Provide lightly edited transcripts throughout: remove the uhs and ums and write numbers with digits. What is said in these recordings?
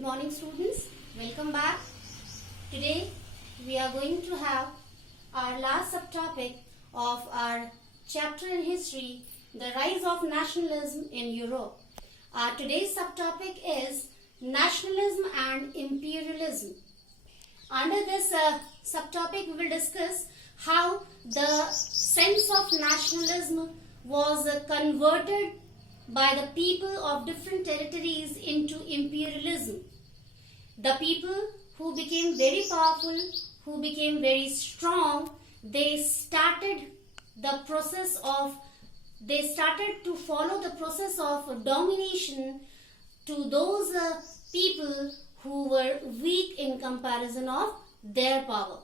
Good morning students, welcome back. Today we are going to have our last subtopic of our chapter in history, the rise of nationalism in Europe. Our today's subtopic is nationalism and imperialism. Under this subtopic we will discuss how the sense of nationalism was converted by the people of different territories into imperialism. The people who became very powerful, who became very strong, they started to follow the process of domination to those people who were weak in comparison of their power.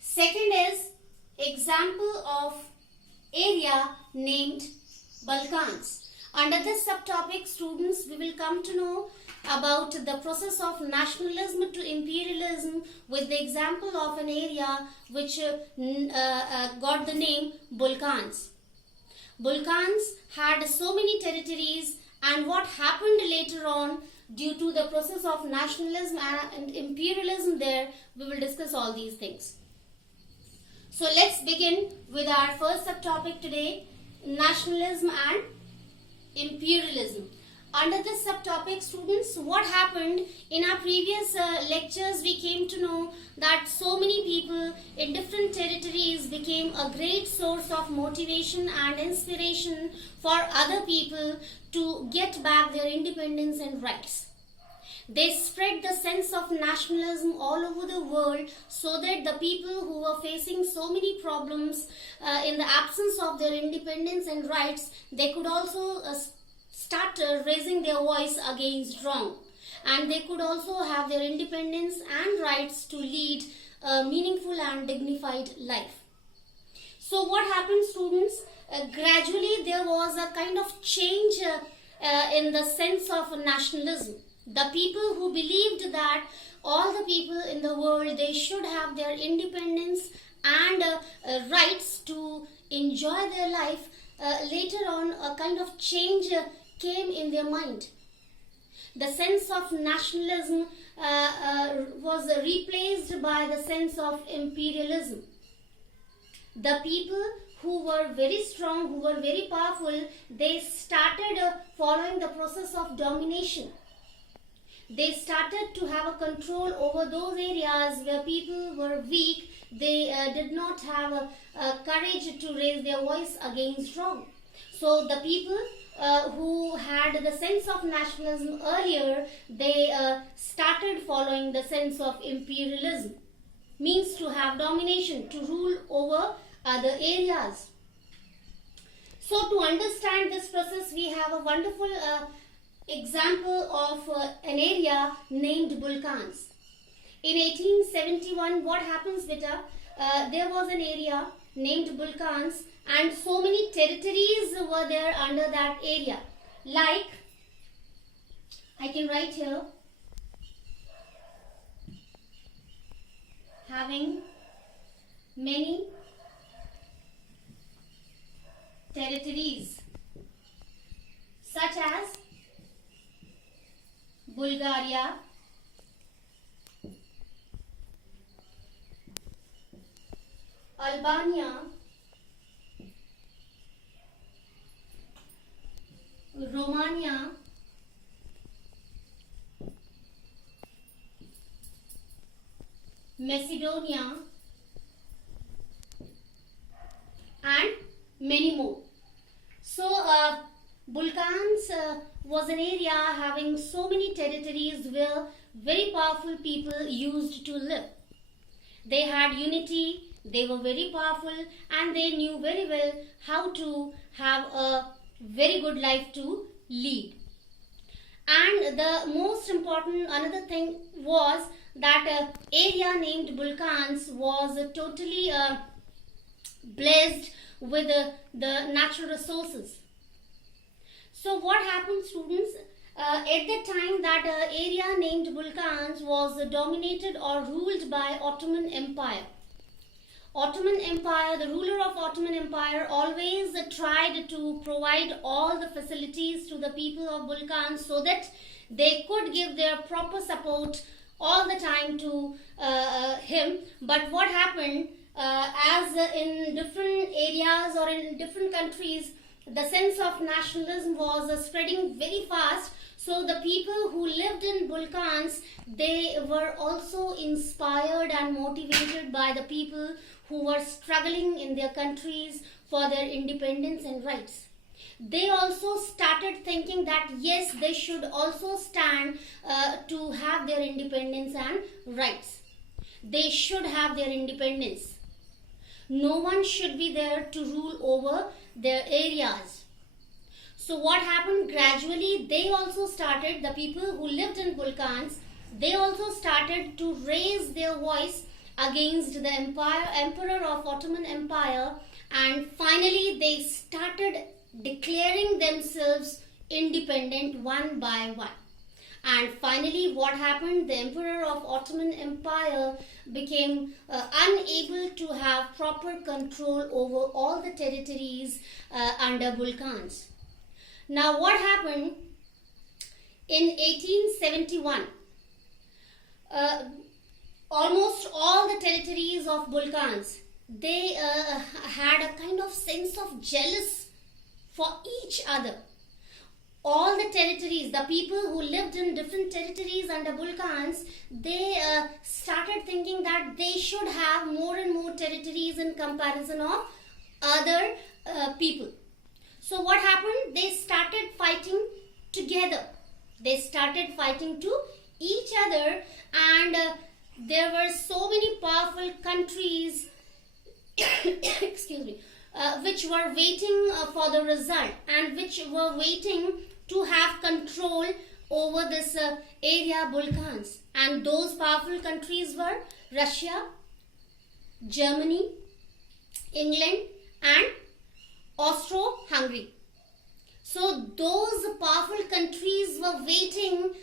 Second is example of area named Balkans. Under this subtopic, students, we will come to know about the process of nationalism to imperialism with the example of an area which got the name Balkans. Balkans had so many territories, and what happened later on due to the process of nationalism and imperialism there, we will discuss all these things. So let's begin with our first subtopic today, nationalism and imperialism. Under this subtopic, students, what happened in our previous lectures, we came to know that so many people in different territories became a great source of motivation and inspiration for other people to get back their independence and rights. They spread the sense of nationalism all over the world so that the people who were facing so many problems in the absence of their independence and rights, they could also start raising their voice against wrong. And they could also have their independence and rights to lead a meaningful and dignified life. So what happened, students? Gradually there was a kind of change in the sense of nationalism. The people who believed that all the people in the world, they should have their independence and rights to enjoy their life, later on a kind of change came in their mind. The sense of nationalism was replaced by the sense of imperialism. The people who were very strong, who were very powerful, they started following the process of domination. They started to have a control over those areas where people were weak. They did not have courage to raise their voice against wrong. So the people who had the sense of nationalism earlier, they started following the sense of imperialism. Means to have domination, to rule over other areas. So to understand this process, we have a wonderful example of an area named Balkans. In 1871, what happens, beta? There was an area named Balkans, and so many territories were there under that area. Like, I can write here, having many territories, such as Bulgaria, Albania, Romania, Macedonia, and many more. So Balkans was an area having so many territories where very powerful people used to live. They had unity, they were very powerful, and they knew very well how to have a very good life to lead. And the most important another thing was that area named Balkans was totally blessed with the natural resources. So what happened, students? At the time that area named Balkans was dominated or ruled by Ottoman Empire. Ottoman Empire, the ruler of Ottoman Empire always tried to provide all the facilities to the people of Balkans so that They could give their proper support all the time to him. But what happened, as in different areas or in different countries, the sense of nationalism was spreading very fast. So the people who lived in Balkans, they were also inspired and motivated by the people who were struggling in their countries for their independence and rights. They also started thinking that yes, they should also stand to have their independence and rights. They should have their independence. No one should be there to rule over their areas. So what happened, gradually they also started, the people who lived in Balkans, they also started to raise their voice against the emperor of Ottoman Empire, and finally they started declaring themselves independent one by one. And finally what happened, the emperor of Ottoman Empire became unable to have proper control over all the territories under Balkans. Now what happened in 1871, almost all the territories of Balkans, they had a kind of sense of jealous for each other. All the territories, the people who lived in different territories under Balkans, they started thinking that they should have more and more territories in comparison of other people. So what happened? They started fighting together. They started fighting to each other, and there were so many powerful countries excuse me, which were waiting for the result, and which were waiting to have control over this area Balkans. And those powerful countries were Russia, Germany, England and Austro-Hungary. So those powerful countries were waiting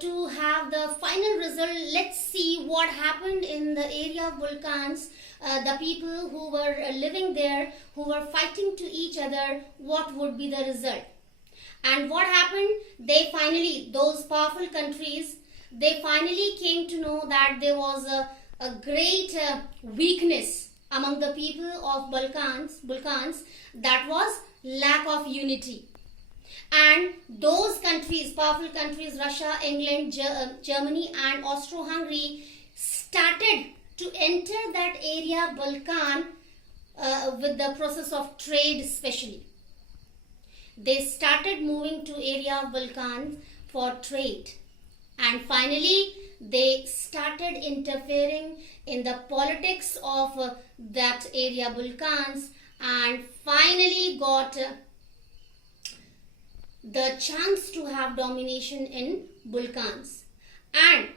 to have the final result. Let's see what happened in the area of Balkans. The people who were living there, who were fighting to each other, what would be the result? And what happened? They finally, those powerful countries, they finally came to know that there was a great weakness among the people of Balkans, that was lack of unity. And those countries, powerful countries, Russia, England, Germany and Austro-Hungary, started to enter that area Balkan with the process of trade especially. They started moving to area of Balkans for trade. And finally, they started interfering in the politics of that area Balkans, and finally got the chance to have domination in Balkans. And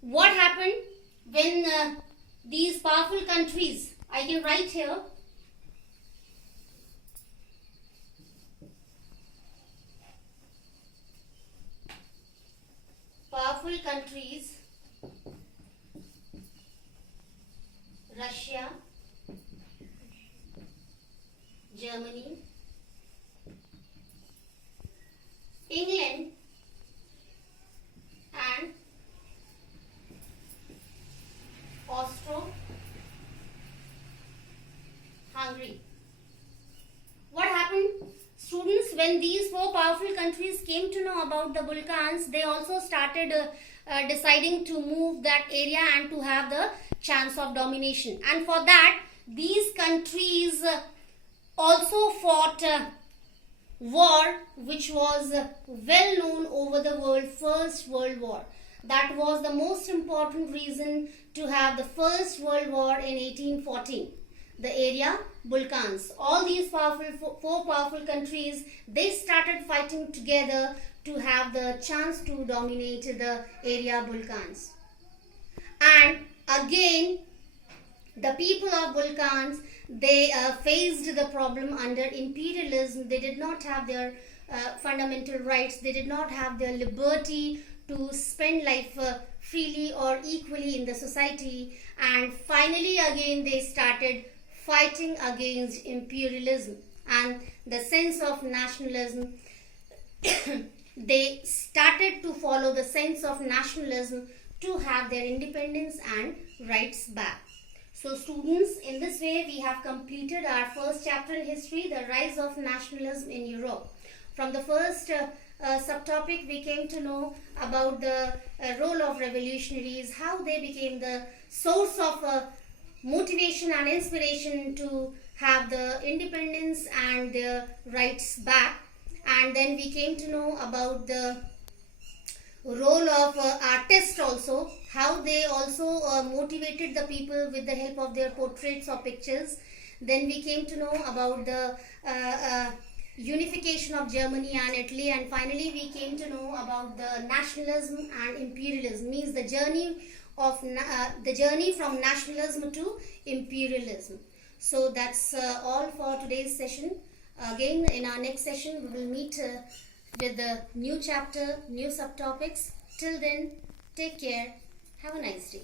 what happened when these powerful countries, I can write here, powerful countries, Russia, Germany, England and Austro-Hungary. What happened? Students, when these four powerful countries came to know about the Balkans, they also started deciding to move that area and to have the chance of domination. And for that, these countries also fought war which was well known over the world, First World War. That was the most important reason to have the First World War in 1814. The area Balkans. All these four powerful countries, they started fighting together to have the chance to dominate the area Balkans. And again, the people of Balkans, they faced the problem under imperialism. They did not have their fundamental rights. They did not have their liberty to spend life freely or equally in the society. And finally again they started fighting against imperialism, and the sense of nationalism they started to follow the sense of nationalism to have their independence and rights back. So students, in this way we have completed our first chapter in history, the rise of nationalism in Europe. From the first subtopic we came to know about the role of revolutionaries, how they became the source of motivation and inspiration to have the independence and their rights back. And then we came to know about the role of artists also, how they also motivated the people with the help of their portraits or pictures. Then we came to know about the unification of Germany and Italy, and finally we came to know about the nationalism and imperialism, means the journey of the journey from nationalism to imperialism. So that's all for today's session. Again, in our next session we will meet with the new chapter, new subtopics. Till then, take care. Have a nice day.